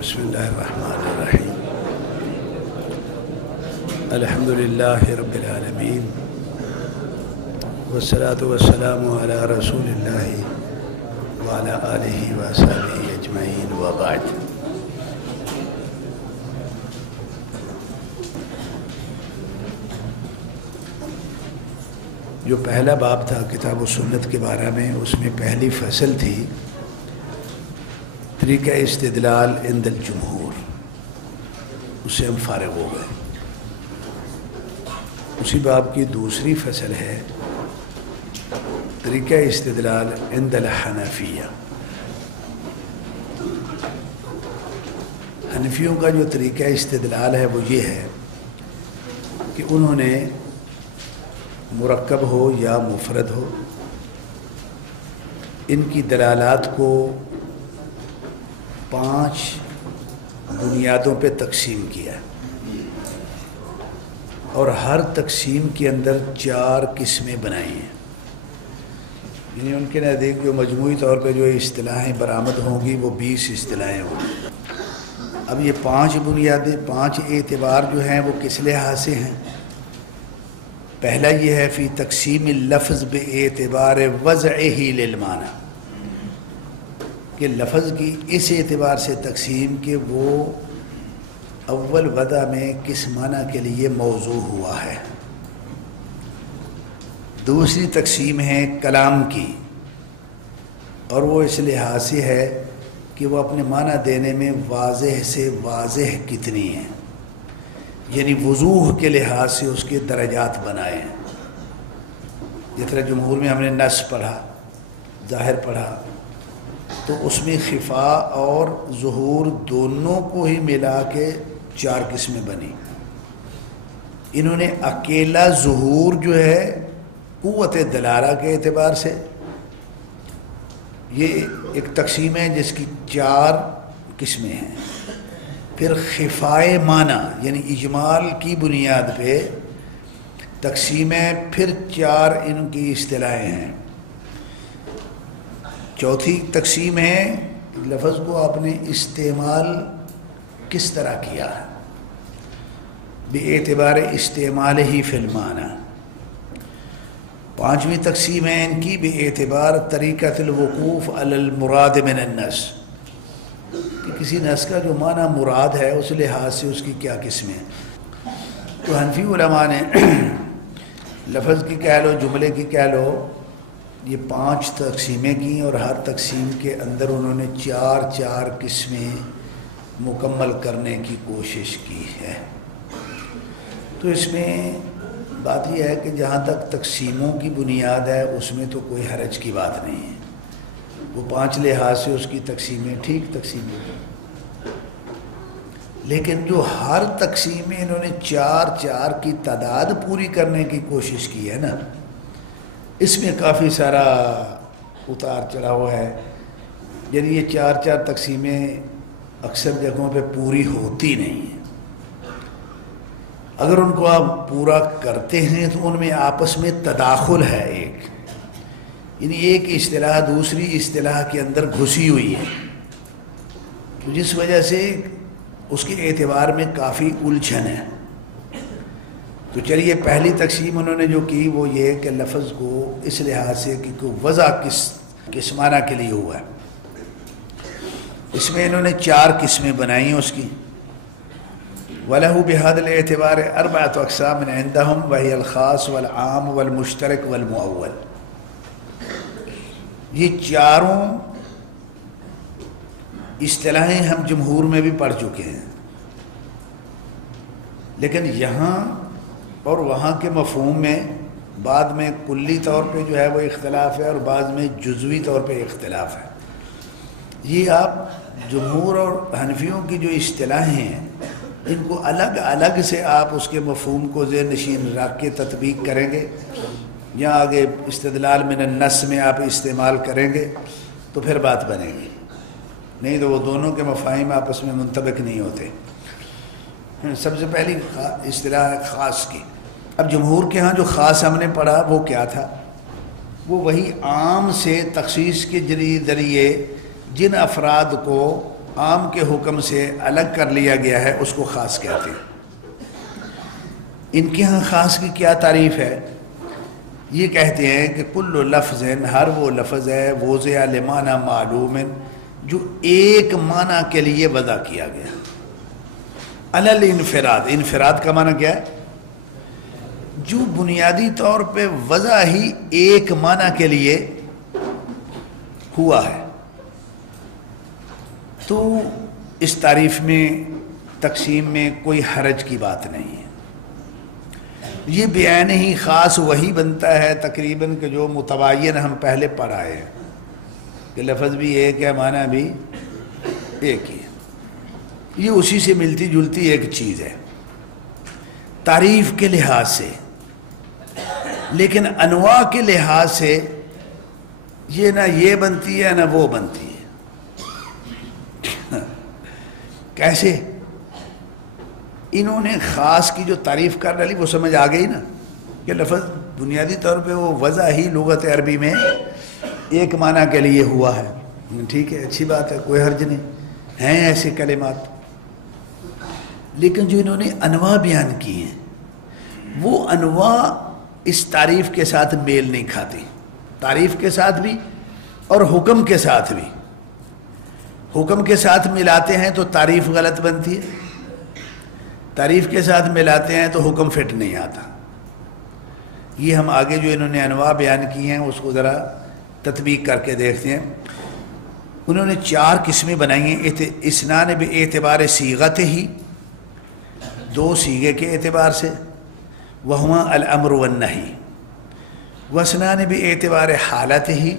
بسم اللہ الرحمن الرحیم الحمد للہ رب العالمین والصلاة والسلام علی رسول اللہ وعلی آلہ وصحبہ اجمعین وبعد۔ جو پہلا باب تھا کتاب و سنت کے بارے میں، اس میں پہلی فصل تھی طریقہ استدلال عند الجمہور، اس سے ہم فارغ ہو گئے۔ اسی باب کی دوسری فصل ہے طریقہ استدلال عند الحنفیہ۔ حنفیوں کا جو طریقہ استدلال ہے وہ یہ ہے کہ انہوں نے مرکب ہو یا مفرد ہو، ان کی دلالات کو 5 بنیادوں پہ تقسیم کیا اور ہر تقسیم کے اندر 4 قسمیں بنائی ہیں، یعنی ان کے نزدیک جو مجموعی طور پہ جو اصطلاحیں برآمد ہوں گی وہ 20 اصطلاحیں ہوں گی۔ اب یہ 5 بنیادیں، 5 اعتبار جو ہیں وہ کس لحاظ سے ہیں؟ پہلا یہ ہے فی تقسیم اللفظ باعتبار وضعہ للمعنی، کہ لفظ کی اس اعتبار سے تقسیم کہ وہ اول وضع میں کس معنی کے لیے موضوع ہوا ہے۔ دوسری تقسیم ہے کلام کی، اور وہ اس لحاظ سے ہے کہ وہ اپنے معنی دینے میں واضح سے واضح کتنی ہیں، یعنی وضوح کے لحاظ سے اس کے درجات بنائے ہیں۔ جس طرح جمہور میں ہم نے نص پڑھا، ظاہر پڑھا، تو اس میں خفا اور ظہور دونوں کو ہی ملا کے 4 قسمیں بنی۔ انہوں نے اکیلا ظہور جو ہے قوت دلالہ کے اعتبار سے، یہ ایک تقسیم ہے جس کی 4 قسمیں ہیں۔ پھر خفائے معنی یعنی اجمال کی بنیاد پہ تقسیمیں، پھر 4 ان کی اصطلاحیں ہیں۔ چوتھی تقسیم ہے لفظ کو آپ نے استعمال کس طرح کیا ہے، باعتبار استعمال ہی فی المعنی۔ 5ویں تقسیم ہے ان کی باعتبار طریقۃ الوقوف علی المراد من النص، کہ کسی نص کا جو معنی مراد ہے اس لحاظ سے اس کی کیا قسمیں ہیں۔ تو حنفی علماء نے لفظ کی کہہ لو، جملے کی کہہ لو، یہ 5 تقسیمیں کی، اور ہر تقسیم کے اندر انہوں نے 4 قسمیں مکمل کرنے کی کوشش کی ہے۔ تو اس میں بات یہ ہے کہ جہاں تک تقسیموں کی بنیاد ہے اس میں تو کوئی حرج کی بات نہیں ہے، وہ 5 لحاظ سے اس کی تقسیمیں ٹھیک تقسیمیں ہیں، لیکن جو ہر تقسیم میں انہوں نے 4 کی تعداد پوری کرنے کی کوشش کی ہے نا، اس میں کافی سارا اتار چڑھاؤ ہے۔ یعنی یہ 4 تقسیمیں اکثر جگہوں پہ پوری ہوتی نہیں ہیں۔ اگر ان کو آپ پورا کرتے ہیں تو ان میں آپس میں تداخل ہے، یعنی ایک اصطلاح دوسری اصطلاح کے اندر گھسی ہوئی ہے، تو جس وجہ سے اس کے اعتبار میں کافی الجھن ہے۔ تو چلیے پہلی تقسیم انہوں نے جو کی وہ یہ کہ لفظ کو اس لحاظ سے کہ وضع کس معنی کے لیے ہوا ہے، اس میں انہوں نے 4 قسمیں بنائی اس کی۔ وَلَهُ بِهَذَا الْاعْتِبَارِ 4 أَقْسَامٍ عِنْدَهُمْ وَهِيَ الْخَاص وَالْعَامُ وَالْمُشْتَرَكُ وَالْمُؤَوَّلُ۔ یہ 4 اصطلاحیں ہم جمہور میں بھی پڑھ چکے ہیں، لیکن یہاں اور وہاں کے مفہوم میں بعد میں کلی طور پہ جو ہے وہ اختلاف ہے، اور بعض میں جزوی طور پہ اختلاف ہے۔ یہ آپ جمہور اور حنفیوں کی جو اصطلاحیں ہیں ان کو الگ الگ سے آپ اس کے مفہوم کو ذہن نشین رکھ کے تطبیق کریں گے، یا آگے استدلال من النص میں آپ استعمال کریں گے تو پھر بات بنے گی، نہیں تو وہ دونوں کے مفاہیم آپس میں منطبق نہیں ہوتے۔ سب سے پہلی اصطلاح خاص کی۔ اب جمہور کے ہاں جو خاص ہم نے پڑھا وہ کیا تھا؟ وہ وہی عام سے تخصیص کے ذریعے جن افراد کو عام کے حکم سے الگ کر لیا گیا ہے اس کو خاص کہتے ہیں۔ ان کے ہاں خاص کی کیا تعریف ہے؟ یہ کہتے ہیں کہ کل لفظ، ہر وہ لفظ ہے وضع لمعنی معلوم جو ایک معنی کے لیے وضع کیا گیا، علی الانفراد۔ انفراد کا معنی کیا ہے؟ جو بنیادی طور پہ وضع ہی ایک معنی کے لیے ہوا ہے۔ تو اس تعریف میں تقسیم میں کوئی حرج کی بات نہیں ہے۔ یہ بیان ہی خاص وہی بنتا ہے تقریباً کہ جو متباین ہم پہلے پڑھ آئے ہیں کہ لفظ بھی ایک ہے، معنی بھی ایک ہی ہے۔ یہ اسی سے ملتی جلتی ایک چیز ہے تعریف کے لحاظ سے، لیکن انواع کے لحاظ سے یہ نہ یہ بنتی ہے نہ وہ بنتی ہے۔ کیسے؟ انہوں نے خاص کی جو تعریف کر ڈالی وہ سمجھ آ گئی نا کہ لفظ بنیادی طور پہ وہ وضع ہی لغت عربی میں ایک معنی کے لیے ہوا ہے۔ ٹھیک ہے، اچھی بات ہے، کوئی حرج نہیں، ہیں ایسے کلمات۔ لیکن جو انہوں نے انواع بیان کی ہیں وہ انواع اس تعریف کے ساتھ میل نہیں کھاتی، تعریف کے ساتھ بھی اور حکم کے ساتھ بھی۔ حکم کے ساتھ ملاتے ہیں تو تعریف غلط بنتی ہے، تعریف کے ساتھ ملاتے ہیں تو حکم فٹ نہیں آتا۔ یہ ہم آگے جو انہوں نے انواع بیان کی ہیں اس کو ذرا تطبیق کر کے دیکھتے ہیں۔ انہوں نے 4 قسمیں بنائی ہیں۔ اسنان باعتبار صیغت ہی، 2 صیغے کے اعتبار سے، وہما الامر والنہی، واسنان باعتبار حالت ہی،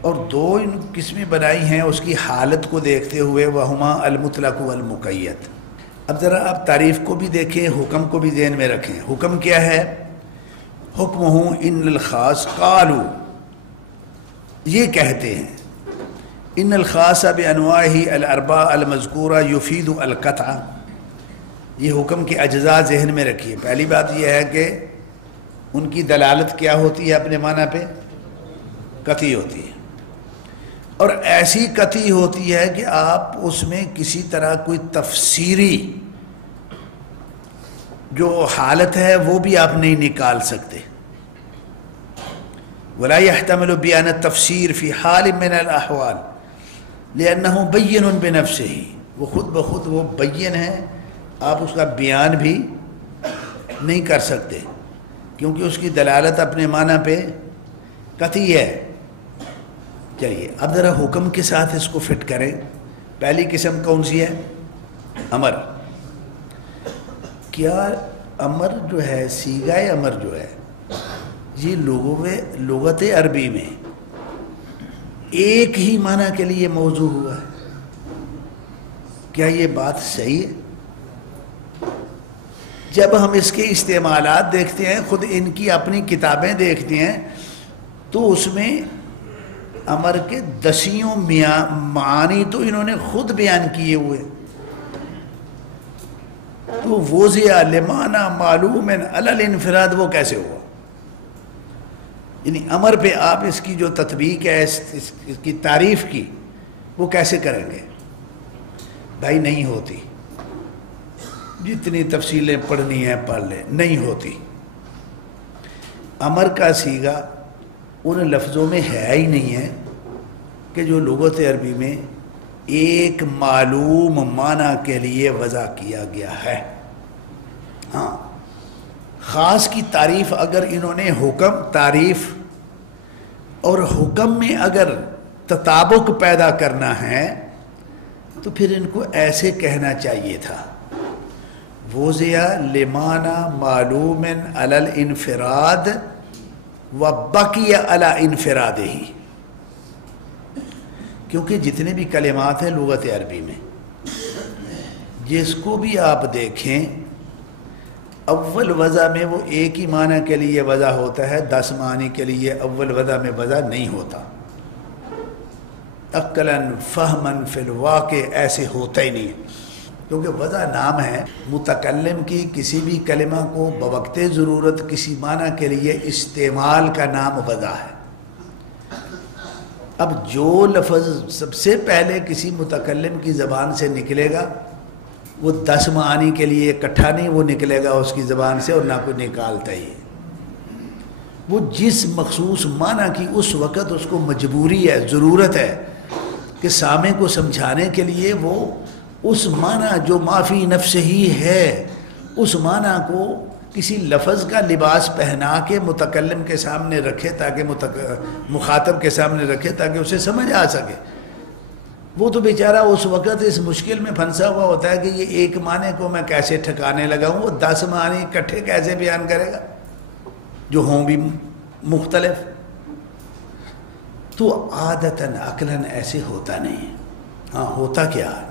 اور 2 قسمیں بنائی ہیں اس کی حالت کو دیکھتے ہوئے، وہما المطلق والمقید۔ اب ذرا آپ تعریف کو بھی دیکھیں، حکم کو بھی ذہن میں رکھیں۔ حکم کیا ہے؟ حکمہ ان الخاص قالوا، یہ کہتے ہیں ان الخاص بانواعہ الاربع المذکورہ یفید القطع۔ یہ حکم کے اجزاء ذہن میں رکھیے۔ پہلی بات یہ ہے کہ ان کی دلالت کیا ہوتی ہے؟ اپنے معنی پہ قطعی ہوتی ہے، اور ایسی قطعی ہوتی ہے کہ آپ اس میں کسی طرح کوئی تفسیری جو حالت ہے وہ بھی آپ نہیں نکال سکتے۔ ولا يحتمل بیان التفسیر فی حال من الاحوال لأنه بین بنفسہ، وہ خود بخود وہ بین ہے، آپ اس کا بیان بھی نہیں کر سکتے کیونکہ اس کی دلالت اپنے معنی پہ قطعی ہے۔ چلیے اب ذرا حکم کے ساتھ اس کو فٹ کریں۔ پہلی قسم کون سی ہے؟ امر۔ کیا امر جو ہے، صیغہ امر جو ہے، یہ لغت عربی میں ایک ہی معنی کے لیے موضوع ہوا ہے؟ کیا یہ بات صحیح ہے؟ جب ہم اس کے استعمالات دیکھتے ہیں، خود ان کی اپنی کتابیں دیکھتے ہیں، تو اس میں امر کے 10 معانی تو انہوں نے خود بیان کیے ہوئے۔ تو وضع لمعنی معلوم علی الانفراد وہ کیسے ہوا؟ یعنی امر پہ آپ اس کی جو تطبیق ہے، اس کی تعریف کی، وہ کیسے کریں گے؟ بھائی نہیں ہوتی، جتنی تفصیلیں پڑھنی ہیں پڑھ لیں، نہیں ہوتی۔ امر کا صیغہ ان لفظوں میں ہے ہی نہیں ہے کہ جو لغت عربی میں ایک معلوم معنی کے لیے وضع کیا گیا ہے۔ ہاں، خاص کی تعریف اگر انہوں نے حکم، تعریف اور حکم میں اگر تطابق پیدا کرنا ہے تو پھر ان کو ایسے کہنا چاہیے تھا، وضع لمعنی معلوم علی الانفراد وبقی علی انفرادہ، کیونکہ جتنے بھی کلمات ہیں لغت عربی میں، جس کو بھی آپ دیکھیں اول وضع میں وہ ایک ہی معنی کے لیے وضع ہوتا ہے، 10 معنی کے لیے اول وضع میں وضع نہیں ہوتا۔ عقلاً فہماً فی الواقع ایسے ہوتا ہی نہیں، کیونکہ وضع نام ہے متکلم کی کسی بھی کلمہ کو بوقت ضرورت کسی معنی کے لیے استعمال کا نام وضع ہے۔ اب جو لفظ سب سے پہلے کسی متکلم کی زبان سے نکلے گا وہ 10 معانی کے لیے اکٹھا نہیں وہ نکلے گا اس کی زبان سے، اور نہ کوئی نکالتا ہی. وہ جس مخصوص معنی کی اس وقت اس کو مجبوری ہے، ضرورت ہے کہ سامع کو سمجھانے کے لیے وہ اس معنی جو معافی نفس ہی ہے اس معنی کو کسی لفظ کا لباس پہنا کے متکلم کے سامنے رکھے، تاکہ مخاطب کے سامنے رکھے تاکہ اسے سمجھ آ سکے. وہ تو بیچارہ اس وقت اس مشکل میں پھنسا ہوا ہوتا ہے کہ یہ ایک معنی کو میں کیسے ٹھکانے لگاؤں، وہ 10 معنی اکٹھے کیسے بیان کرے گا جو ہوں بھی مختلف. تو عادتاً عقلاً ایسے ہوتا نہیں. ہاں ہوتا کیا ہے؟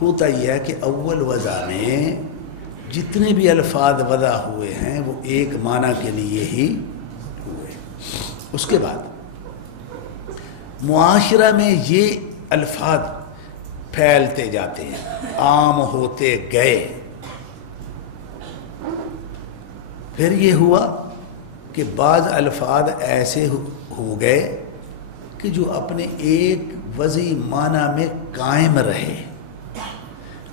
ہوتا یہ ہے کہ اول وضع میں جتنے بھی الفاظ وضع ہوئے ہیں وہ ایک معنی کے لیے ہی ہوئے. اس کے بعد معاشرہ میں یہ الفاظ پھیلتے جاتے ہیں، عام ہوتے گئے. پھر یہ ہوا کہ بعض الفاظ ایسے ہو گئے کہ جو اپنے ایک وضعی معنی میں قائم رہے،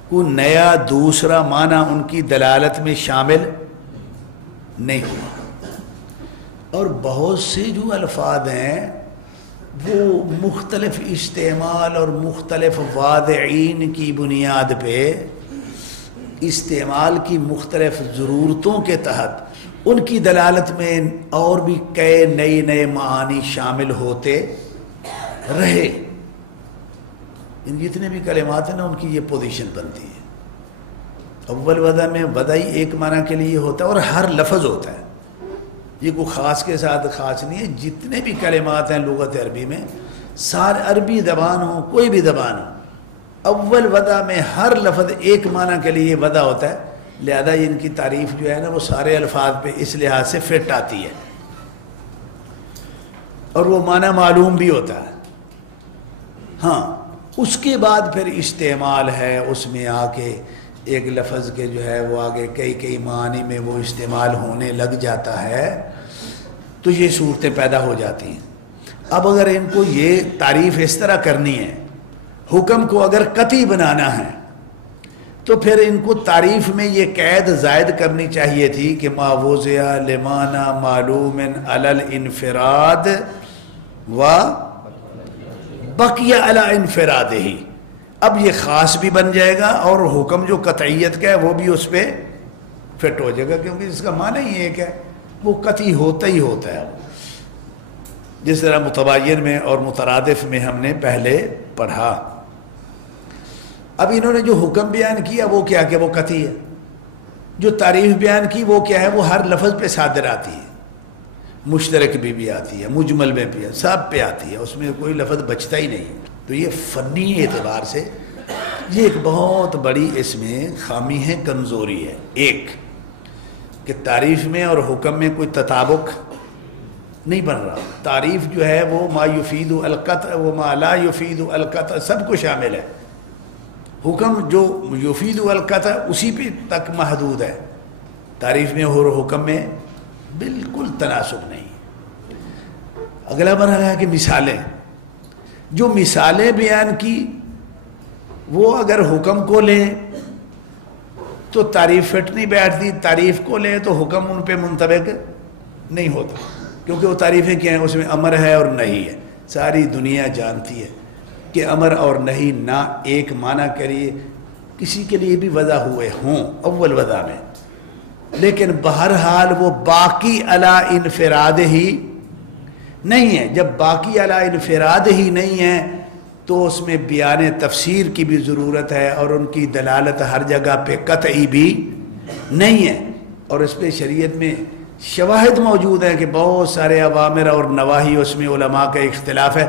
کوئی نیا دوسرا معنی ان کی دلالت میں شامل نہیں ہوا. اور بہت سے جو الفاظ ہیں وہ مختلف استعمال اور مختلف واضعین کی بنیاد پہ استعمال کی مختلف ضرورتوں کے تحت ان کی دلالت میں اور بھی کئی نئے معانی شامل ہوتے رہے. ان جتنے بھی کلمات ہیں نا ان کی یہ پوزیشن بنتی ہے. اول وضع میں وضعی ایک معنی کے لیے ہوتا ہے اور ہر لفظ ہوتا ہے، یہ کوئی خاص کے ساتھ خاص نہیں ہے. جتنے بھی کلمات ہیں لغت عربی میں، سارے عربی زبان ہو کوئی بھی زبان ہو، اول وضع میں ہر لفظ ایک معنی کے لیے وضع ہوتا ہے. لہذا ان کی تعریف جو ہے نا وہ سارے الفاظ پہ اس لحاظ سے فٹ آتی ہے اور وہ معنی معلوم بھی ہوتا ہے. ہاں اس کے بعد پھر استعمال ہے، اس میں آ کے ایک لفظ کے جو ہے وہ آگے کئی معانی میں وہ استعمال ہونے لگ جاتا ہے، تو یہ صورتیں پیدا ہو جاتی ہیں. اب اگر ان کو یہ تعریف اس طرح کرنی ہے، حکم کو اگر قطعی بنانا ہے، تو پھر ان کو تعریف میں یہ قید زائد کرنی چاہیے تھی کہ ما وضع لمعنی معلوم علی الانفراد و بقی علی انفرادہ. اب یہ خاص بھی بن جائے گا اور حکم جو قطعیت کا ہے وہ بھی اس پہ فٹ ہو جائے گا، کیونکہ اس کا معنی ہی ایک ہے، وہ قطعی ہوتا ہی ہوتا ہے. جس طرح متباین میں اور مترادف میں ہم نے پہلے پڑھا. اب انہوں نے جو حکم بیان کیا وہ کیا کہ وہ قطعی ہے، جو تعریف بیان کی وہ کیا ہے، وہ ہر لفظ پہ صادر آتی ہے، مشترک بھی آتی ہے، مجمل میں بھی سب پہ آتی ہے، اس میں کوئی لفظ بچتا ہی نہیں. تو یہ فنی اعتبار سے یہ ایک بہت بڑی اس میں خامی ہے، کمزوری ہے. ایک کہ تعریف میں اور حکم میں کوئی تطابق نہیں بن رہا. تعریف جو ہے وہ ما یفید القطع و ما لا یفید القطع سب کو شامل ہے. حکم جو یفید القطع اسی پہ تک محدود ہے، تعریف میں اور حکم میں بالکل تناسب نہیں. اگلا مرحلہ ہے کہ مثالیں، جو مثالیں بیان کی وہ اگر حکم کو لیں تو تعریف فٹ نہیں بیٹھتی، تعریف کو لیں تو حکم ان پہ منطبق نہیں ہوتا، کیونکہ وہ تعریفیں کیا ہیں، اس میں امر ہے اور نہیں ہے. ساری دنیا جانتی ہے کہ امر اور نہیں نہ ایک معنی کے لیے کسی کے لیے بھی وضع ہوئے ہوں اول وضع میں، لیکن بہرحال وہ باقی علی انفراد ہی نہیں ہے. جب باقی علی انفراد ہی نہیں ہے تو اس میں بیان تفسیر کی بھی ضرورت ہے اور ان کی دلالت ہر جگہ پہ قطعی بھی نہیں ہے. اور اس پہ شریعت میں شواہد موجود ہیں کہ بہت سارے اوامر اور نواہی، اس میں علماء کا اختلاف ہے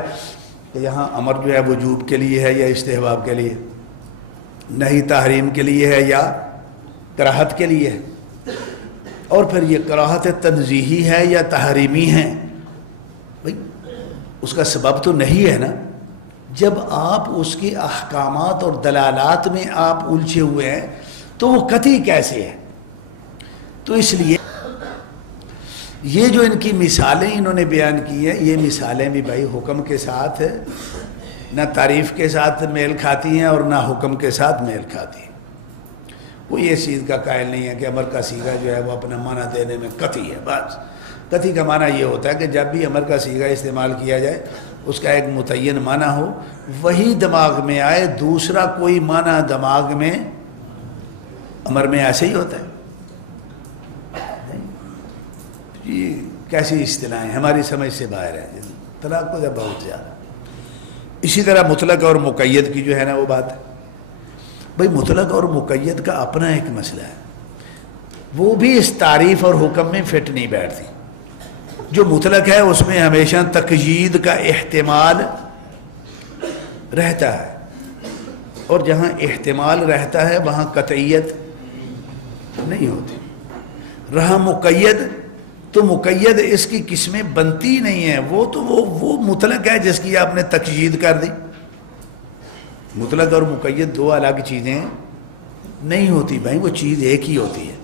کہ یہاں امر جو ہے وجوب کے لیے ہے یا استحباب کے لیے، نہیں تحریم کے لیے ہے یا کراہت کے لیے ہے، اور پھر یہ کراہت تنزیہی ہے یا تحریمی ہے. بھئی اس کا سبب تو نہیں ہے نا. جب آپ اس کے احکامات اور دلالات میں آپ الجھے ہوئے ہیں تو وہ قطعی کیسے ہے؟ تو اس لیے یہ جو ان کی مثالیں انہوں نے بیان کی ہیں، یہ مثالیں بھی بھائی حکم کے ساتھ نہ تعریف کے ساتھ میل کھاتی ہیں اور نہ حکم کے ساتھ میل کھاتی ہیں۔ کوئی اس چیز کا قائل نہیں ہے کہ امر کا صیغہ جو ہے وہ اپنا معنی دینے میں قطعی ہے۔ بس قطعی کا معنی یہ ہوتا ہے کہ جب بھی امر کا صیغہ استعمال کیا جائے اس کا ایک متعین معنی ہو، وہی دماغ میں آئے، دوسرا کوئی معنی دماغ میں امر میں ایسے ہی ہوتا ہے۔ یہ کیسی اصطلاحیں ہماری سمجھ سے باہر ہے، طلاق کو جب بہت زیادہ۔ اسی طرح مطلق اور مقید کی جو ہے نا وہ بات ہے، بھئی مطلق اور مقید کا اپنا ایک مسئلہ ہے، وہ بھی اس تعریف اور حکم میں فٹ نہیں بیٹھتی۔ جو مطلق ہے اس میں ہمیشہ تقیید کا احتمال رہتا ہے، اور جہاں احتمال رہتا ہے وہاں قطعیت نہیں ہوتی۔ رہا مقید تو مقید اس کی قسمیں بنتی نہیں ہیں، وہ مطلق ہے جس کی آپ نے تقیید کر دی۔ مطلق اور مقید دو الگ چیزیں نہیں ہوتی بھائی، وہ چیز ایک ہی ہوتی ہے۔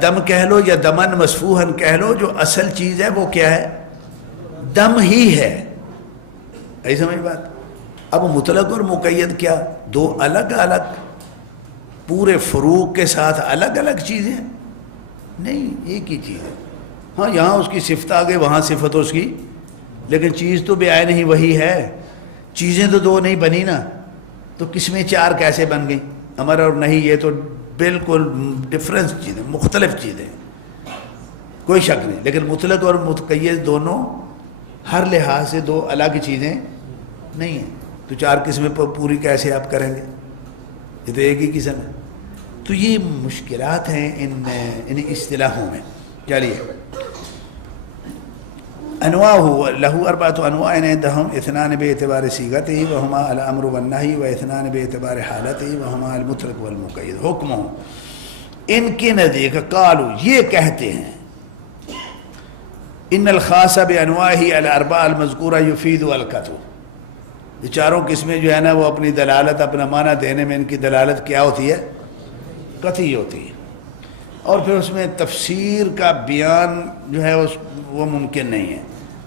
دم کہہ لو یا دمن مسفوحن کہہ لو، جو اصل چیز ہے وہ کیا ہے؟ دم ہی ہے۔ ایسا سمجھ بات؟ اب مطلق اور مقید کیا دو الگ الگ پورے فروق کے ساتھ الگ الگ چیزیں؟ نہیں، ایک ہی چیز ہے۔ ہاں یہاں اس کی صفت آگے، وہاں صفت اس کی، لیکن چیز تو بعین ہی وہی ہے۔ چیزیں تو دو نہیں بنی نا، تو قسمیں چار کیسے بن گئیں؟ امر اور نہیں، یہ تو بالکل ڈفرنس چیزیں، مختلف چیزیں، کوئی شک نہیں۔ لیکن مطلق اور مقید دونوں ہر لحاظ سے دو الگ چیزیں نہیں ہیں، تو چار قسمیں پوری کیسے آپ کریں گے؟ یہ تو ایک ہی قسم ہے۔ تو یہ مشکلات ہیں ان اصطلاحوں میں۔ چلیے، انواع لہو اربعۃ انواع عندهم اثنان باعتبار صیغته وهما الامر والنهی واثنان باعتبار حالته وهما المطلق والمقید۔ حکم ان کے نزدیک قالوا یہ کہتے ہیں ان الخاص بانواعه الاربعہ المذکورہ یفید القطع، یہ چاروں قسمیں جو ہے نا وہ اپنی دلالت، اپنا معنی دینے میں ان کی دلالت کیا ہوتی ہے؟ قطعی ہوتی ہے، اور پھر اس میں تفسیر کا بیان جو ہے وہ ممکن نہیں ہے،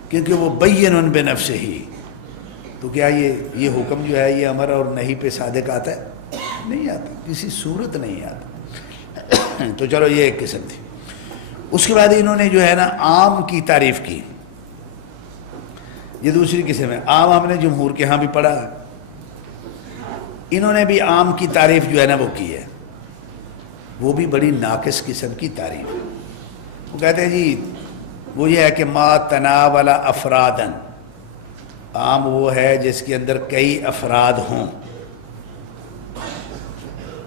کیونکہ وہ بین بنفسہ ہی۔ تو کیا یہ حکم جو ہے یہ امر اور نہیں پہ صادق آتا ہے؟ نہیں آتا، کسی صورت نہیں آتا۔ تو چلو یہ ایک قسم تھی۔ اس کے بعد انہوں نے جو ہے نا عام کی تعریف کی، یہ دوسری قسم ہے۔ عام ہم نے جمہور کے ہاں بھی پڑھا ہے، انہوں نے بھی عام کی تعریف جو ہے نا وہ کی ہے، وہ بھی بڑی ناقص قسم کی تعریف۔ وہ کہتے ہیں جی وہ یہ ہے کہ ما تناول افرادن، عام وہ ہے جس کے اندر کئی افراد ہوں،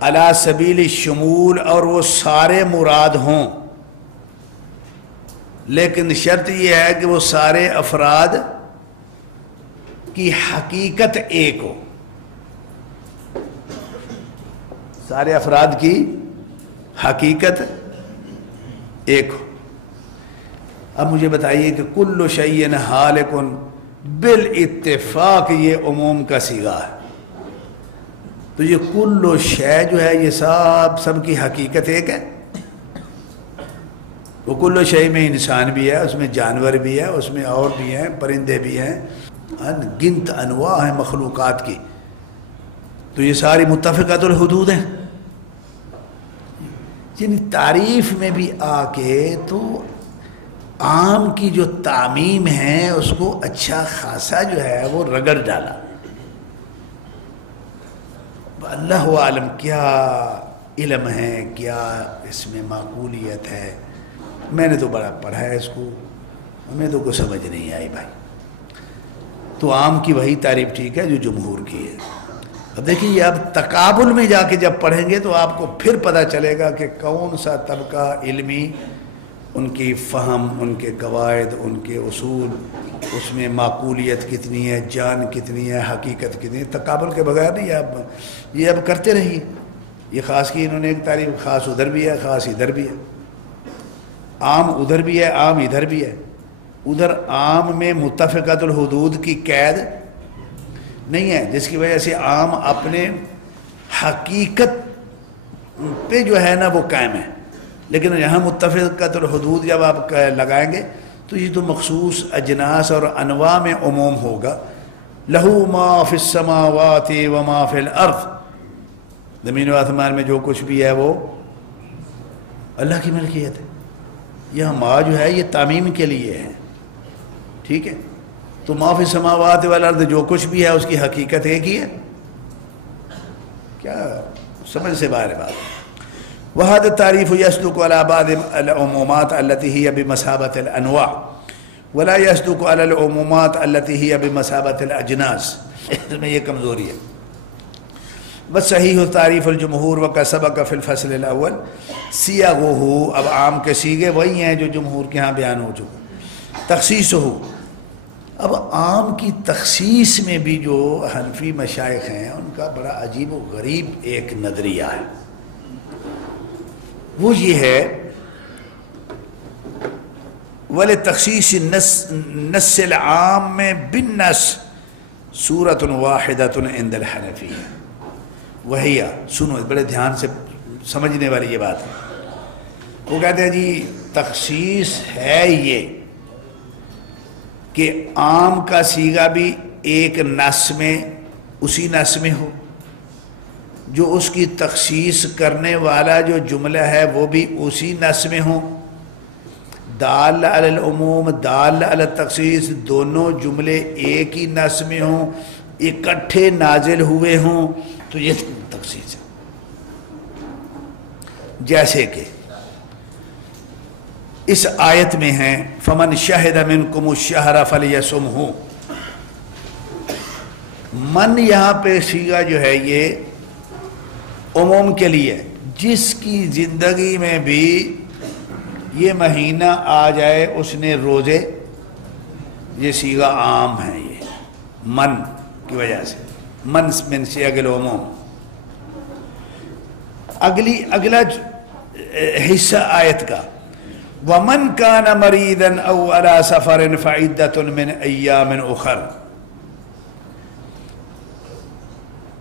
علی سبیل الشمول، اور وہ سارے مراد ہوں، لیکن شرط یہ ہے کہ وہ سارے افراد کی حقیقت ایک ہو، سارے افراد کی حقیقت ایک ہو۔ اب مجھے بتائیے کہ کل شیء ہالک بالاتفاق یہ عموم کا صیغہ ہے، تو یہ کل شے جو ہے یہ سب کی حقیقت ایک ہے۔ وہ کل شے میں انسان بھی ہے، اس میں جانور بھی ہے، اس میں اور بھی ہیں، پرندے بھی ہیں، ان گنت انواع ہیں مخلوقات کی، تو یہ ساری متفقۃ الحدود ہیں۔ یعنی تعریف میں بھی آ کے تو عام کی جو تعمیم ہے اس کو اچھا خاصا جو ہے وہ رگڑ ڈالا۔ اللہ عالم کیا علم ہے، کیا اس میں معقولیت ہے، میں نے تو بڑا پڑھا ہے اس کو، ہمیں تو کوئی سمجھ نہیں آئی بھائی۔ تو عام کی وہی تعریف ٹھیک ہے جو جمہور کی ہے۔ اب دیکھیے یہ اب تقابل میں جا کے جب پڑھیں گے تو آپ کو پھر پتہ چلے گا کہ کون سا طبقہ علمی، ان کی فہم، ان کے قواعد، ان کے اصول، اس میں معقولیت کتنی ہے، جان کتنی ہے، حقیقت کتنی ہے، تقابل کے بغیر نہیں۔ یہ اب کرتے رہیے۔ یہ خاص کی انہوں نے ایک تعریف، خاص ادھر بھی ہے، خاص ادھر بھی ہے، عام ادھر بھی ہے، عام ادھر بھی ہے۔ ادھر عام میں متفقۃ الحدود کی قید نہیں ہے، جس کی وجہ سے عام اپنے حقیقت پہ جو ہے نا وہ قائم ہے، لیکن یہاں متفقۃ الحدود جب آپ لگائیں گے تو یہ تو مخصوص اجناس اور انواع میں عموم ہوگا. لہو ما فی السماوات و ما فی الارض، زمین و آسمان میں جو کچھ بھی ہے وہ اللہ کی ملکیت ہے. یہ ما جو ہے یہ تعمیم کے لیے ہے، ٹھیک ہے. تو ما فی السماوات والارض جو کچھ بھی ہے اس کی حقیقت ایک ہی ہے. کیا سمجھ سے باہر بات. وہذا التعریف يصدق على بعض العمومات التي هي بمثابة الانواع ولا يصدق على العمومات التي هي بمثابة الاجناس. اس میں یہ کمزوری ہے. بس صحیح تعریف الجمہور وقد سبق في الفصل الاول صيغه، اب عام کے صیغے وہی ہیں جو جمہور کے ہاں بیان ہو چکے. تخصیصہ، اب عام کی تخصیص میں بھی جو حنفی مشائخ ہیں ان کا بڑا عجیب و غریب ایک نظریہ ہے. وہ یہ ہے وَلِتَخْصِيصِ النَّصِّ الْعَامِّ بِالنَّصِّ صُورَةٌ وَاحِدَةٌ عِنْدَ الْحَنَفِيَّةِ وَهِيَ، سنو بڑے دھیان سے سمجھنے والی یہ بات ہے. وہ کہتے ہیں جی تخصیص ہے یہ کہ عام کا صیغہ بھی ایک نص میں اسی نص میں ہو، جو اس کی تخصیص کرنے والا جو جملہ ہے وہ بھی اسی نص میں ہو. دال علی العموم دال علی التخصیص، دونوں جملے ایک ہی نص میں ہوں، اکٹھے نازل ہوئے ہوں، تو یہ تخصیص ہے. جیسے کہ اس آیت میں ہیں فمن شہد منکم الشہر فلیصمہ. من یہاں پہ صیغہ جو ہے یہ عموم کے لیے، جس کی زندگی میں بھی یہ مہینہ آ جائے اس نے روزے، یہ صیغہ عام ہے. یہ من کی وجہ سے من من صیغ العموم. اگلا حصہ آیت کا وَمَنْ كَانَ مَرِيدًا أَوْ عَلَى سَفَرٍ فَعِدَّةٌ مِّنْ أَيَّامٍ أُخَرَ.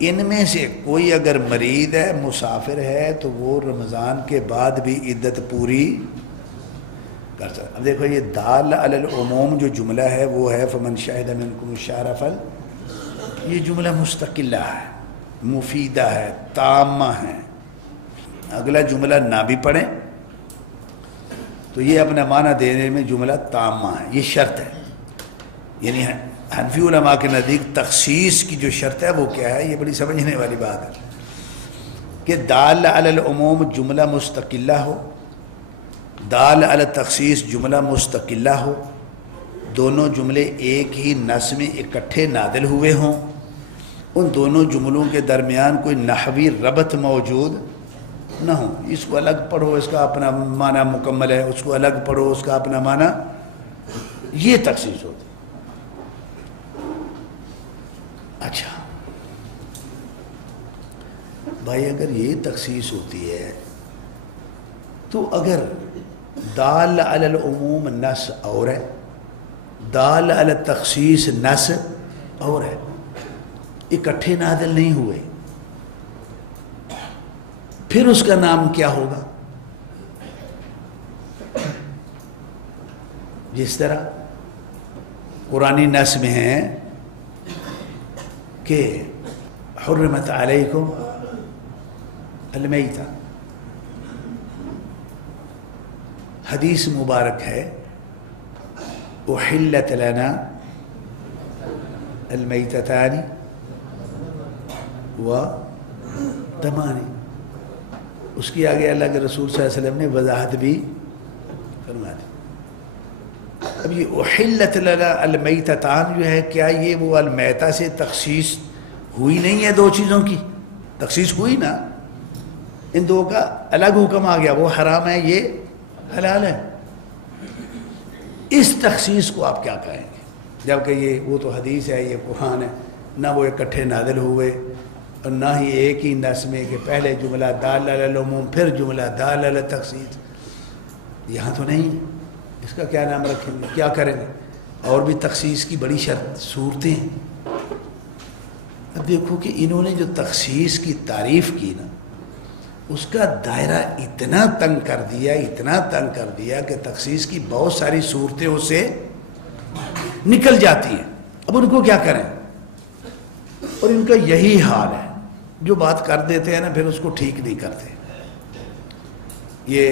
ان میں سے کوئی اگر مریض ہے، مسافر ہے، تو وہ رمضان کے بعد بھی عدت پوری کر سکتا. اب دیکھو یہ دال علی العموم جو جملہ ہے وہ ہے فمن شہد منکم الشہر فل. یہ جملہ مستقلہ ہے، مفیدہ ہے، تامہ ہے. اگلا جملہ نہ بھی پڑھیں تو یہ اپنا معنی دینے میں جملہ تامہ ہے. یہ شرط ہے. یعنی حنفی علماء کے نزدیک تخصیص کی جو شرط ہے وہ کیا ہے، یہ بڑی سمجھنے والی بات ہے کہ دال علی العموم جملہ مستقلہ ہو، دال علی التخصیص جملہ مستقلہ ہو، دونوں جملے ایک ہی نص میں اکٹھے نازل ہوئے ہوں، ان دونوں جملوں کے درمیان کوئی نحوی ربط موجود نہ ہو. اس کو الگ پڑھو اس کا اپنا معنی مکمل ہے، اس کو الگ پڑھو اس کا اپنا معنی، یہ تخصیص ہوتی. اچھا بھائی اگر یہ تخصیص ہوتی ہے تو اگر دال علی العموم نص اور ہے، دال علی التخصیص نص اور ہے، اکٹھے نازل نہیں ہوئے، پھر اس کا نام کیا ہوگا؟ جس طرح قرآنی نص میں ہے کہ حرمت علیکم المیتہ، حدیث مبارک ہے احلت لنا المیتتان و دمان. اس کی آگے اللہ کے رسول صلی اللہ علیہ وسلم نے وضاحت بھی فرما دی. اب یہ احلت لنا المیتتان جو ہے، کیا یہ وہ المیتہ سے تخصیص ہوئی نہیں ہے؟ دو چیزوں کی تخصیص ہوئی نا، ان دو کا الگ حکم آ گیا، وہ حرام ہے یہ حلال ہے. اس تخصیص کو آپ کیا کہیں گے؟ جبکہ یہ وہ تو حدیث ہے، یہ قرآن ہے، نہ وہ اکٹھے نازل ہوئے اور نہ ہی ایک ہی نص میں کہ پہلے جملہ دال علی العموم پھر جملہ دال علی تخصیص. یہاں تو نہیں. اس کا کیا نام رکھیں گے؟ کیا کریں گے؟ اور بھی تخصیص کی بڑی صورتیں ہیں. اب دیکھو کہ انہوں نے جو تخصیص کی تعریف کی نا، اس کا دائرہ اتنا تنگ کر دیا کہ تخصیص کی بہت ساری صورتیں اس سے نکل جاتی ہیں. اب ان کو کیا کریں؟ اور ان کا یہی حال ہے، جو بات کر دیتے ہیں نا پھر اس کو ٹھیک نہیں کرتے. یہ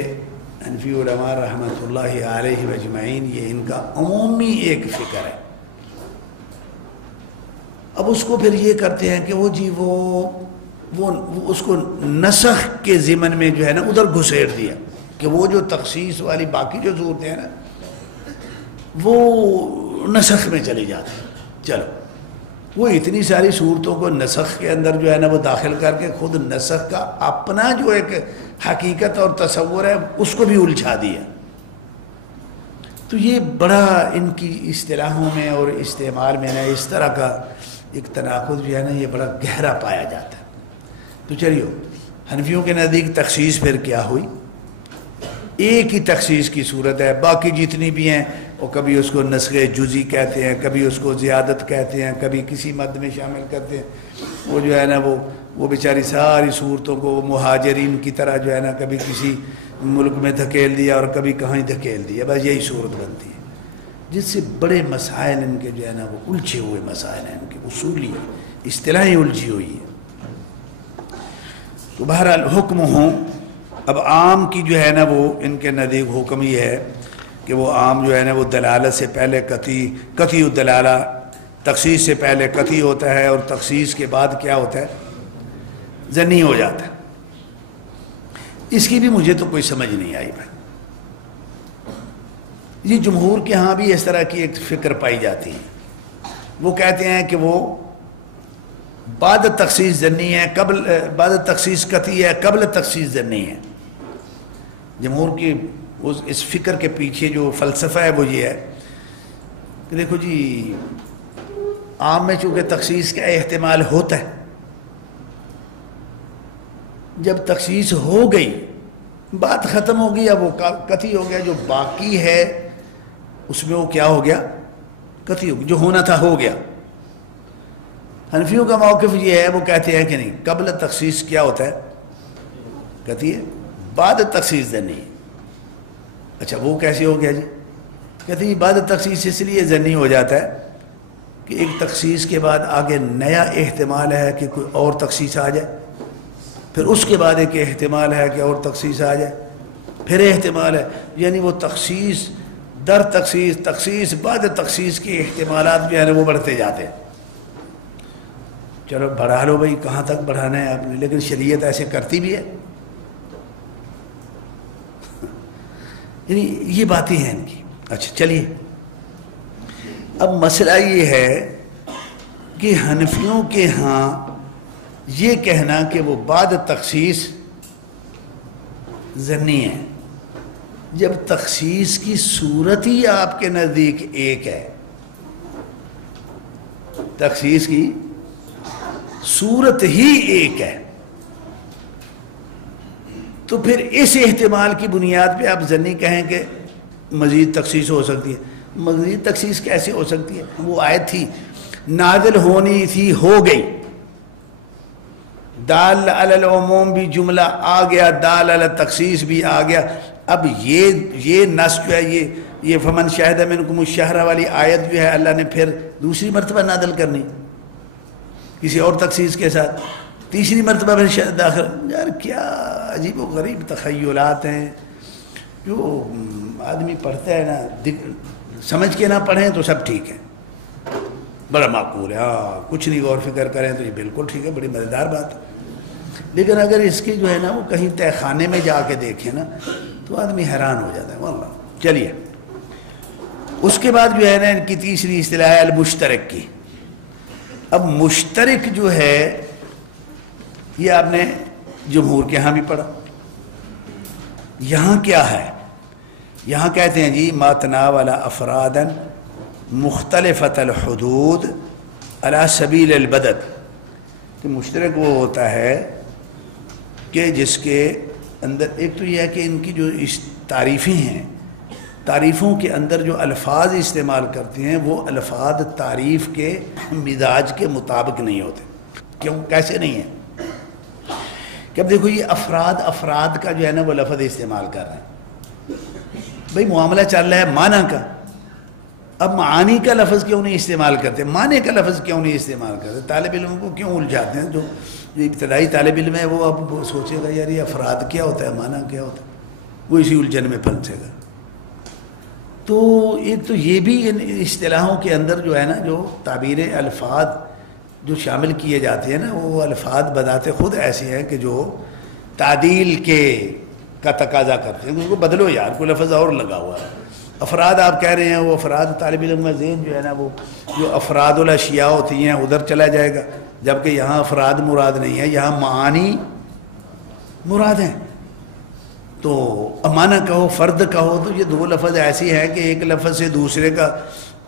حنفی علماء رحمۃ اللہ علیہ اجمعین، یہ ان کا عمومی ایک فکر ہے. اب اس کو پھر یہ کرتے ہیں کہ وہ اس کو نسخ کے ضمن میں جو ہے نا ادھر گھسیڑ دیا کہ وہ جو تخصیص والی باقی جو صورتیں ہیں نا وہ نسخ میں چلی جاتی ہیں. چلو وہ اتنی ساری صورتوں کو نسخ کے اندر جو ہے نا وہ داخل کر کے خود نسخ کا اپنا جو ایک حقیقت اور تصور ہے اس کو بھی الجھا دیا. تو یہ بڑا ان کی اصطلاحوں میں اور استعمال میں نا اس طرح کا ایک تناقض جو ہے نا یہ بڑا گہرا پایا جاتا ہے. تو چلیے حنفیوں کے نزدیک تخصیص پھر کیا ہوئی؟ ایک ہی تخصیص کی صورت ہے، باقی جتنی بھی ہیں وہ کبھی اس کو نسخ جزئی کہتے ہیں، کبھی اس کو زیادت کہتے ہیں، کبھی کسی مد میں شامل کرتے ہیں. وہ جو ہے نا وہ بیچاری ساری صورتوں کو مہاجرین کی طرح جو ہے نا کبھی کسی ملک میں دھکیل دیا اور کبھی کہیں دھکیل دیا، بس یہی صورت بنتی ہے. جس سے بڑے مسائل ان کے جو ہے نا وہ الجھے ہوئے مسائل ہیں، ان کے اصولی اصطلاحیں الجھی ہوئی ہیں. تو بہرحال حکم ہوں. اب عام کی جو ہے نا وہ ان کے نزدیک حکم یہ ہے کہ وہ عام جو ہے نا وہ دلالت سے پہلے قطعی الدلالہ، تخصیص سے پہلے قطعی ہوتا ہے اور تخصیص کے بعد کیا ہوتا ہے؟ ظنی ہو جاتا ہے. اس کی بھی مجھے تو کوئی سمجھ نہیں آئی بھائی. یہ جمہور کے ہاں بھی اس طرح کی ایک فکر پائی جاتی ہے. وہ کہتے ہیں کہ وہ بعد تخصیص ظنی ہے، بعد تخصیص قطعی ہے، قبل تخصیص ظنی ہے. جمہور کی اس فکر کے پیچھے جو فلسفہ ہے وہ یہ ہے کہ دیکھو جی عام میں چونکہ تخصیص کا احتمال ہوتا ہے، جب تخصیص ہو گئی بات ختم ہو گئی، اب وہ قطعی ہو گیا. جو باقی ہے اس میں وہ کیا ہو گیا؟ قطعی ہو گیا. جو ہونا تھا ہو گیا. حنفیوں کا موقف یہ ہے، وہ کہتے ہیں کہ نہیں، قبل تخصیص کیا ہوتا ہے؟ قطعی ہے، بعد تخصیص ظنی. اچھا وہ کیسے ہو گیا جی؟ کہتے ہیں بعد تخصیص اس لیے ظنی ہو جاتا ہے کہ ایک تخصیص کے بعد آگے نیا احتمال ہے کہ کوئی اور تخصیص آ جائے، پھر اس کے بعد ایک احتمال ہے کہ اور تخصیص آ جائے، پھر احتمال ہے. یعنی وہ تخصیص در تخصیص، تخصیص بعد تخصیص کے احتمالات جو ہیں وہ بڑھتے جاتے ہیں. چلو بڑھا لو بھائی، کہاں تک بڑھانا ہے آپ نے، لیکن شریعت ایسے کرتی بھی ہے. یعنی یہ باتیں ہیں ان کی. اچھا چلیے اب مسئلہ یہ ہے کہ حنفیوں کے ہاں یہ کہنا کہ وہ بعد تخصیص ظنی ہے، جب تخصیص کی صورت ہی آپ کے نزدیک ایک ہے، تخصیص کی صورت ہی ایک ہے، تو پھر اس احتمال کی بنیاد پہ آپ ظنی کہیں کہ مزید تخصیص ہو سکتی ہے. مزید تخصیص کیسے ہو سکتی ہے؟ وہ آیت تھی نازل ہونی تھی، ہو گئی. دال علی العموم بھی جملہ آ گیا، دال علی تخصیص بھی آ گیا. اب یہ نص جو ہے یہ فمن شاہد منکم الشہر والی آیت جو ہے اللہ نے پھر دوسری مرتبہ نازل کرنی کسی اور تخصیص کے ساتھ، تیسری مرتبہ پھر داخل. یار کیا عجیب و غریب تخیلات ہیں جو آدمی پڑھتا ہے نا، سمجھ کے نہ پڑھیں تو سب ٹھیک ہے، بڑا معقول ہے. ہاں کچھ نہیں غور فکر کریں تو یہ بالکل ٹھیک ہے، بڑی مزیدار بات ہے. لیکن اگر اس کی جو ہے نا وہ کہیں تہ خانے میں جا کے دیکھیں نا تو آدمی حیران ہو جاتا ہے واللہ. چلیے اس کے بعد جو ہے نا ان کی تیسری اصطلاح ہے المشترک کی. اب مشترک جو ہے یہ آپ نے جمہور کے ہاں بھی پڑھا. یہاں کیا ہے؟ یہاں کہتے ہیں جی ما تناول افرادا مختلفۃ الحدود علی سبیل البدد. کہ مشترک وہ ہوتا ہے کہ جس کے اندر ایک تو یہ ہے کہ ان کی جو تعریفیں ہیں، تعریفوں کے اندر جو الفاظ استعمال کرتے ہیں وہ الفاظ تعریف کے مزاج کے مطابق نہیں ہوتے. کیوں؟ کیسے نہیں ہیں؟ کہ اب دیکھو یہ افراد کا جو ہے نا وہ لفظ استعمال کر رہے ہیں. بھئی معاملہ چل رہا ہے معنی کا، اب معانی کا لفظ کیوں نہیں استعمال کرتے، معنی کا لفظ کیوں نہیں استعمال کرتے؟ طالب علم کو کیوں الجھاتے ہیں؟ جو ابتدائی طالب علم ہے وہ اب سوچے گا یار یہ افراد کیا ہوتا ہے، معنی کیا ہوتا ہے، وہ اسی الجھن میں پھنسے گا. تو ایک تو یہ بھی ان اصطلاحوں کے اندر جو ہے نا جو تعبیر الفاظ جو شامل کیے جاتے ہیں نا وہ الفاظ بذات خود ایسے ہیں کہ جو تعدیل کا تقاضا کرتے ہیں. ان کو بدلو یار، کوئی لفظ اور لگا ہوا ہے. افراد آپ کہہ رہے ہیں، وہ افراد طالب علم کا ذہن جو ہے نا وہ جو افراد الاشیاء ہوتی ہیں ادھر چلا جائے گا، جبکہ یہاں افراد مراد نہیں ہے، یہاں معانی مراد ہیں. تو امانہ کہو، فرد کہو، تو یہ دو لفظ ایسی ہیں کہ ایک لفظ سے دوسرے کا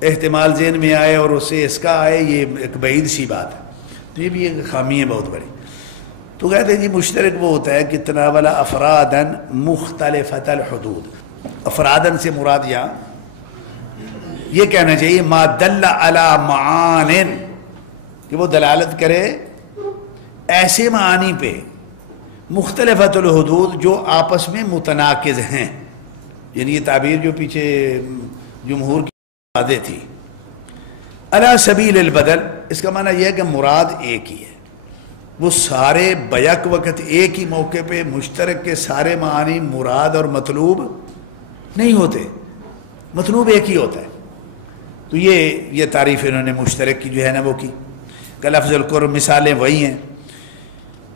احتمال ذہن میں آئے اور اس سے اس کا آئے، یہ ایک بعید سی بات ہے. تو یہ بھی ایک خامی ہے بہت بڑی. تو کہتے ہیں جی مشترک وہ ہوتا ہے کہ تناول افرادا مختلفۃ الحدود. افرادن سے مراد یہاں یہ کہنا چاہیے ما دل علی معان، کہ وہ دلالت کرے ایسے معانی پہ مختلفۃ الحدود جو آپس میں متناقض ہیں. یعنی یہ تعبیر جو پیچھے جمہور کی وعدے تھی علی سبیل البدل، اس کا معنی یہ ہے کہ مراد ایک ہی ہے. وہ سارے بیک وقت ایک ہی موقع پہ مشترک کے سارے معانی مراد اور مطلوب نہیں ہوتے، مطلوب ایک ہی ہوتا ہے. تو یہ تعریف انہوں نے مشترک کی جو ہے نا وہ کی. کہ لفظ القرب مثالیں وہی ہیں.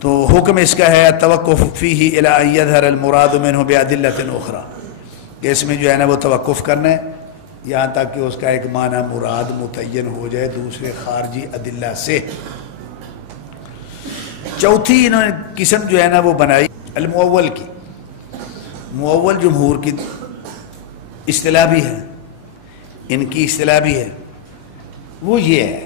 تو حکم اس کا ہے توقف فیہ الی ان یظہر المراد منہ بادلۃ اخری، کہ اس میں جو ہے نا وہ توقف کرنا ہے یہاں تک کہ اس کا ایک معنی مراد متعین ہو جائے دوسرے خارجی ادلہ سے. چوتھی انہوں نے قسم جو ہے نا وہ بنائی المؤول کی. مؤول جمہور کی اصطلاح بھی ہے، ان کی اصطلاح بھی ہے. وہ یہ ہے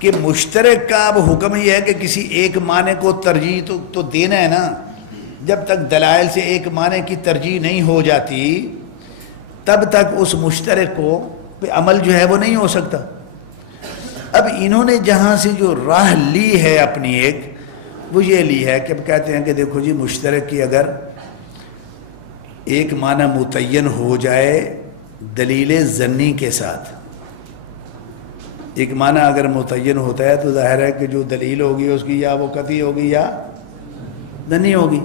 کہ مشترک کا اب حکم یہ ہے کہ کسی ایک معنی کو ترجیح تو دینا ہے نا. جب تک دلائل سے ایک معنی کی ترجیح نہیں ہو جاتی تب تک اس مشترک کو پہ عمل جو ہے وہ نہیں ہو سکتا. اب انہوں نے جہاں سے جو راہ لی ہے اپنی ایک، وہ یہ لی ہے کہ اب کہتے ہیں کہ دیکھو جی مشترک کی اگر ایک معنی متعین ہو جائے دلیل ظنی کے ساتھ، ایک معنی اگر متعین ہوتا ہے تو ظاہر ہے کہ جو دلیل ہوگی اس کی یا وہ قطعی ہوگی یا ظنی ہوگی.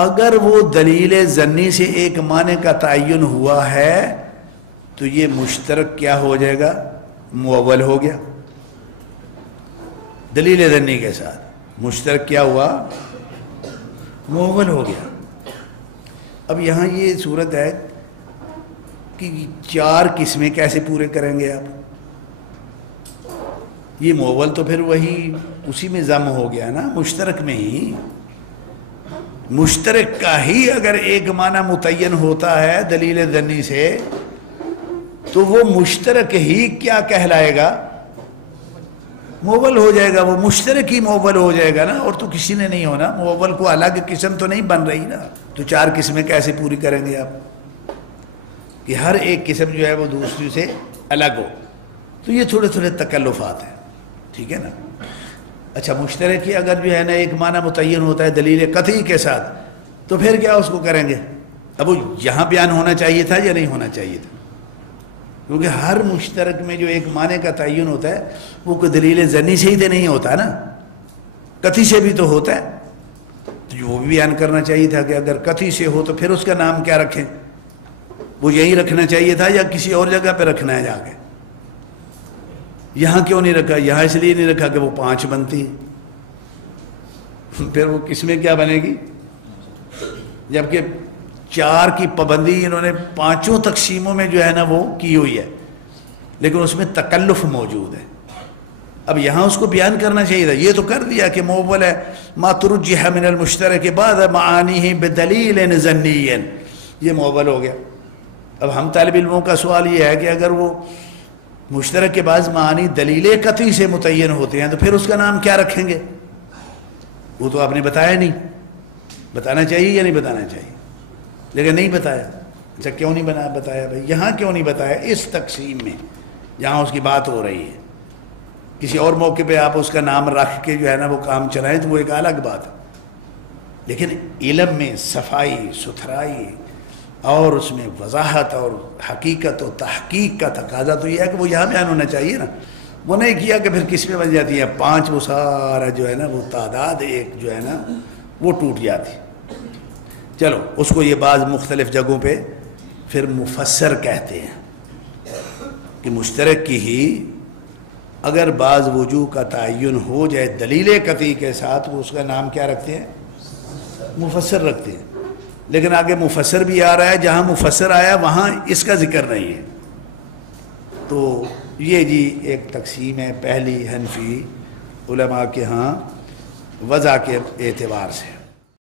اگر وہ دلیل ظنی سے ایک معنی کا تعین ہوا ہے تو یہ مشترک کیا ہو جائے گا؟ مؤول ہو گیا. دلیل ظنی کے ساتھ مشترک کیا ہوا؟ مؤول ہو گیا. اب یہاں یہ صورت ہے کہ چار قسمیں کیسے پورے کریں گے آپ؟ یہ مؤول تو پھر وہی اسی میں ضم ہو گیا نا، مشترک میں ہی. مشترک کا ہی اگر ایک معنی متعین ہوتا ہے دلیل ظنی سے تو وہ مشترک ہی کیا کہلائے گا؟ مؤول ہو جائے گا. وہ مشترک ہی مؤول ہو جائے گا نا، اور تو کسی نے نہیں ہونا. مؤول کو الگ قسم تو نہیں بن رہی نا. تو چار قسمیں کیسے پوری کریں گے آپ کہ ہر ایک قسم جو ہے وہ دوسری سے الگ ہو؟ تو یہ تھوڑے تھوڑے تکلفات ہیں، ٹھیک ہے نا. اچھا مشترک ہی اگر جو ہے نا ایک معنی متعین ہوتا ہے دلیل قطعی کے ساتھ تو پھر کیا اس کو کریں گے؟ اب وہ یہاں بیان ہونا چاہیے تھا یا نہیں ہونا چاہیے تھا؟ کیونکہ ہر مشترک میں جو ایک معنی کا تعین ہوتا ہے وہ کوئی دلیل ظنی سے ہی تو نہیں ہوتا نا، قطعی سے بھی تو ہوتا ہے. تو وہ بھی بیان کرنا چاہیے تھا کہ اگر قطعی سے ہو تو پھر اس کا نام کیا رکھیں؟ وہ یہی رکھنا چاہیے تھا یا کسی اور جگہ پہ رکھنا ہے جا کے؟ یہاں کیوں نہیں رکھا؟ یہاں اس لیے نہیں رکھا کہ وہ 5 بنتی ہے. پھر وہ کس میں کیا بنے گی؟ جبکہ 4 کی پابندی انہوں نے 5 تقسیموں میں جو ہے نا وہ کی ہوئی ہے، لیکن اس میں تکلف موجود ہے. اب یہاں اس کو بیان کرنا چاہیے تھا. یہ تو کر دیا کہ مؤول ہے ما ترجح من المشترک بعد معانیہ بدلیل ظنی، یہ مؤول ہو گیا. اب ہم طالب علموں کا سوال یہ ہے کہ اگر وہ مشترک کے بعض معانی دلیل قطعی سے متعین ہوتے ہیں تو پھر اس کا نام کیا رکھیں گے؟ وہ تو آپ نے بتایا نہیں. بتانا چاہیے یا نہیں بتانا چاہیے؟ لیکن نہیں بتایا. اچھا کیوں نہیں بتایا بھائی؟ یہاں کیوں نہیں بتایا؟ اس تقسیم میں جہاں اس کی بات ہو رہی ہے کسی اور موقع پہ آپ اس کا نام رکھ کے جو ہے نا وہ کام چلائیں تو وہ ایک الگ بات ہے، لیکن علم میں صفائی ستھرائی اور اس میں وضاحت اور حقیقت و تحقیق کا تقاضا تو یہ ہے کہ وہ یہاں بیان ہونا چاہیے نا. وہ نہیں کیا کہ پھر کس میں بن جاتی ہے 5، وہ سارا جو ہے نا وہ تعداد ایک جو ہے نا وہ ٹوٹ جاتی. چلو اس کو یہ بعض مختلف جگہوں پہ پھر مفسر کہتے ہیں کہ مشترک کی ہی اگر بعض وجوہ کا تعین ہو جائے دلیل قطعی کے ساتھ، وہ اس کا نام کیا رکھتے ہیں؟ مفسر رکھتے ہیں. لیکن آگے مفسر بھی آ رہا ہے، جہاں مفسر آیا وہاں اس کا ذکر نہیں ہے. تو یہ جی ایک تقسیم ہے پہلی حنفی علماء کے ہاں وضع کے اعتبار سے.